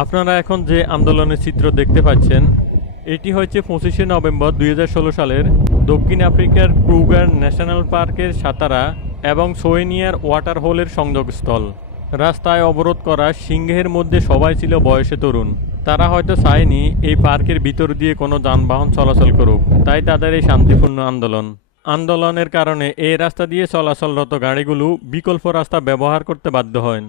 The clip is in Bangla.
আপনারা এখন যে আন্দোলনের চিত্র দেখতে পাচ্ছেন এটি হচ্ছে 25শে নভেম্বর 2016 সালের দক্ষিণ আফ্রিকার ক্রুগার ন্যাশনাল পার্কের সাতারা এবং সোয়েনিয়ার ওয়াটার হোলের সংযোগস্থল। রাস্তায় অবরোধ করা সিংহের মধ্যে সবাই ছিল বয়সে তরুণ। তারা হয়তো চায়নি এই পার্কের ভিতর দিয়ে কোনো যানবাহন চলাচল করুক, তাই তাদের এই শান্তিপূর্ণ আন্দোলনের কারণে এই রাস্তা দিয়ে চলাচলরত গাড়িগুলো বিকল্প রাস্তা ব্যবহার করতে বাধ্য হয়।